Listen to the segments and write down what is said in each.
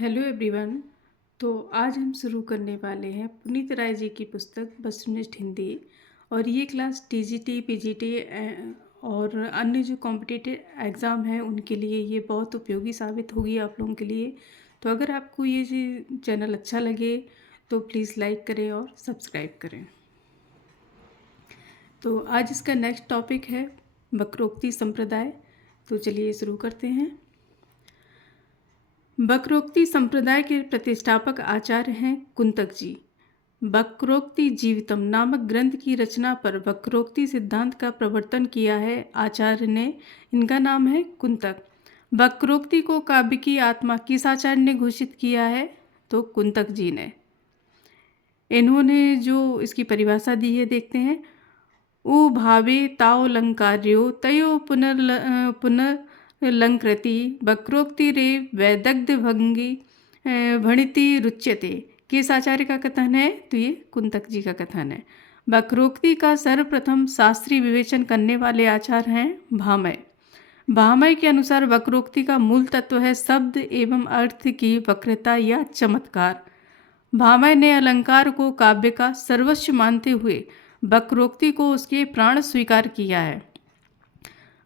Hello everyone. तो आज हम शुरू करने वाले हैं पुनीत राय जी की पुस्तक वस्तुनिष्ठ हिंदी। और ये क्लास टीजीटी पीजीटी और अन्य जो कॉम्पिटिटिव एग्ज़ाम हैं उनके लिए ये बहुत उपयोगी साबित होगी आप लोगों के लिए। तो अगर आपको ये चैनल अच्छा लगे तो प्लीज़ लाइक करें और सब्सक्राइब करें। तो आज इसका नेक्स्ट टॉपिक है वक्रोक्ति संप्रदाय। तो चलिए शुरू करते हैं। वक्रोक्ति संप्रदाय के प्रतिष्ठापक आचार्य हैं कुंतक जी। वक्रोक्ति जीवितम नामक ग्रंथ की रचना पर वक्रोक्ति सिद्धांत का प्रवर्तन किया है आचार्य ने। इनका नाम है कुंतक। वक्रोक्ति को काव्य की आत्मा किस आचार्य ने घोषित किया है? तो कुंतक जी ने। इन्होंने जो इसकी परिभाषा दी है देखते हैं। उ भावे ताओलंकार्यो तयो पुनर्लंकृति वक्रोक्ति रे वैदग्ध भंगी भणिति रुच्यते। किस आचार्य का कथन है? तो ये कुंतक जी का कथन है। वक्रोक्ति का सर्वप्रथम शास्त्रीय विवेचन करने वाले आचार्य हैं भामय। भामय के अनुसार वक्रोक्ति का मूल तत्व है शब्द एवं अर्थ की वक्रता या चमत्कार। भामय ने अलंकार को काव्य का सर्वस्व मानते हुए वक्रोक्ति को उसके प्राण स्वीकार किया है।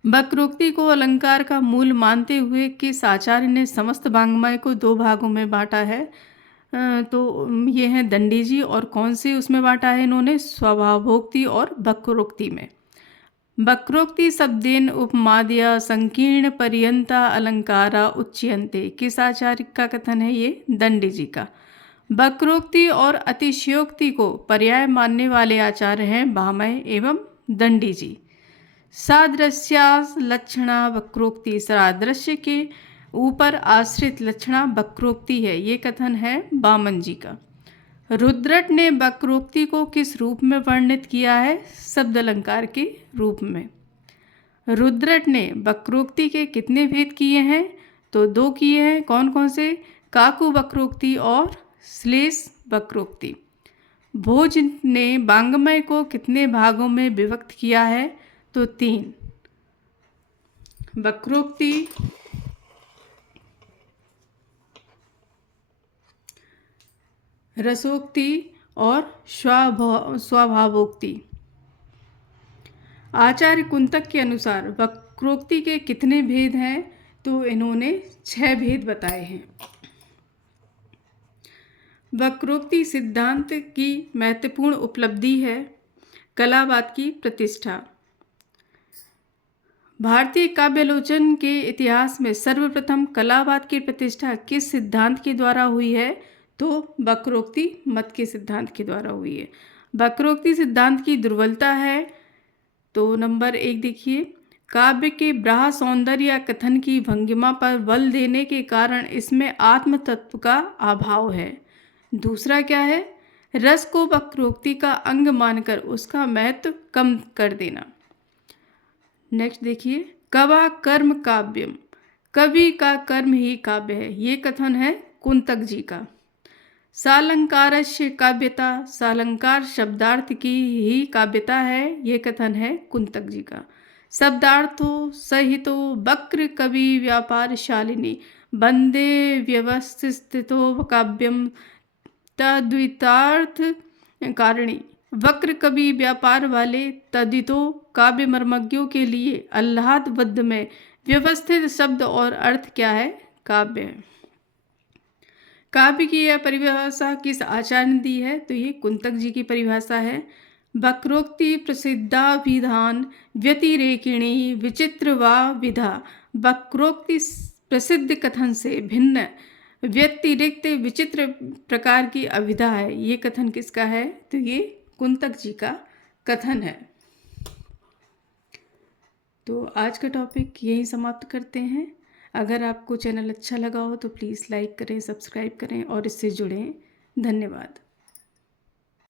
वक्रोक्ति को अलंकार का मूल मानते हुए किस आचार्य ने समस्त वाङ्मय को दो भागों में बांटा है? तो ये हैं दंडी जी। और कौन से उसमें बांटा है इन्होंने? स्वभावोक्ति और वक्रोक्ति में। वक्रोक्ति शब्देन उपमादया संकीर्ण पर्यंता अलंकारा उच्यन्ते। किस आचार्य का कथन है? ये दंडी जी का। वक्रोक्ति और अतिशयोक्ति को पर्याय मानने वाले आचार्य हैं भामय एवं दंडी जी। सादृश्या लक्षणा वक्रोक्ति सादृश्य के ऊपर आश्रित लक्षणा वक्रोक्ति है। ये कथन है वामन जी का। रुद्रट ने वक्रोक्ति को किस रूप में वर्णित किया है? शब्द अलंकार के रूप में। रुद्रट ने वक्रोक्ति के कितने भेद किए हैं? तो दो किए हैं। कौन कौन से? काकु वक्रोक्ति और श्लेष वक्रोक्ति। भोज ने वाङ्मय को कितने भागों में विभक्त किया है? तो 3। वक्रोक्ति, रसोक्ति और स्वभावोक्ति। आचार्य कुंतक के अनुसार वक्रोक्ति के कितने भेद हैं? तो इन्होंने 6 भेद बताए हैं। वक्रोक्ति सिद्धांत की महत्वपूर्ण उपलब्धि है कलावाद की प्रतिष्ठा। भारतीय काव्यालोचन के इतिहास में सर्वप्रथम कलावाद की प्रतिष्ठा किस सिद्धांत के द्वारा हुई है? तो वक्रोक्ति मत के सिद्धांत के द्वारा हुई है। वक्रोक्ति सिद्धांत की दुर्बलता है तो नंबर 1 देखिए, काव्य के ब्राह सौंदर्य कथन की भंगिमा पर बल देने के कारण इसमें आत्म तत्व का अभाव है। दूसरा क्या है? रस को वक्रोक्ति का अंग मानकर उसका महत्व कम कर देना। नेक्स्ट देखिए, कवा कर्म काव्यम, कवि का कर्म ही काव्य है। ये कथन है कुंतक जी का। सालंकारस्य काव्यता, सालंकार शब्दार्थ की ही काव्यता है। ये कथन है कुंतक जी का। शब्दार्थो सहितो वक्र कवि व्यापार शालिनी, वंदे व्यवस्थितो काव्यम तद्वितार्थ कारिणी। वक्र कवि व्यापार वाले तद्वितो काव्य मर्मज्ञों के लिए आह्लादबद्ध में व्यवस्थित शब्द और अर्थ क्या है? काव्य है। काव्य की यह परिभाषा किस आचार्य ने दी है? तो ये कुंतक जी की परिभाषा है। वक्रोक्ति प्रसिद्धाभिधान व्यतिरेकिणी विचित्र वा विधा। वक्रोक्ति प्रसिद्ध कथन से भिन्न व्यतिरिक्त विचित्र प्रकार की अभिधा है। ये कथन किसका है? तो ये कुंतक जी का कथन है। तो आज का टॉपिक यहीं समाप्त करते हैं। अगर आपको चैनल अच्छा लगा हो तो प्लीज़ लाइक करें, सब्सक्राइब करें और इससे जुड़ें। धन्यवाद।